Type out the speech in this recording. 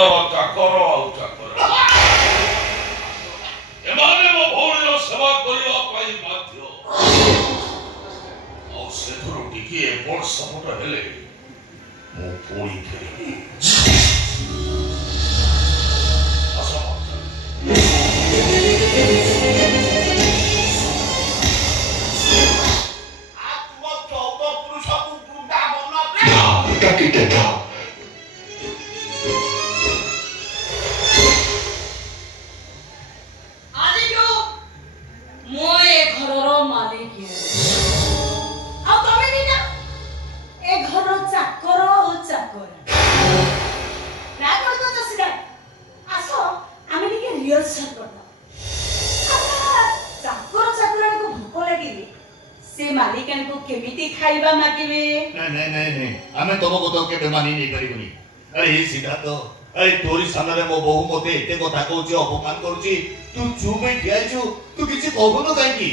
ଚାକର ଆଉ ଚାକର ଏମାନେ ମୋ ଭଉଣୀର ସେବା କରିବା ପାଇଁ ବାଧ୍ୟ ଆଉ ସେଥିରୁ ଟିକିଏ ଏପଟ ସେପଟ ହେଲେ ମୁଁ ପୁଣି ଫେରିବି खाइबा मागिबे नहीं आमे तम कथा के बेमानी नहीं करिबनी अरे सिद्धार्थ अरे तोरी सामने मो बहु मते एते कथा कहउची अपमान करूची तू चुप हे ठियाइछु तू किछि कहबो न काई की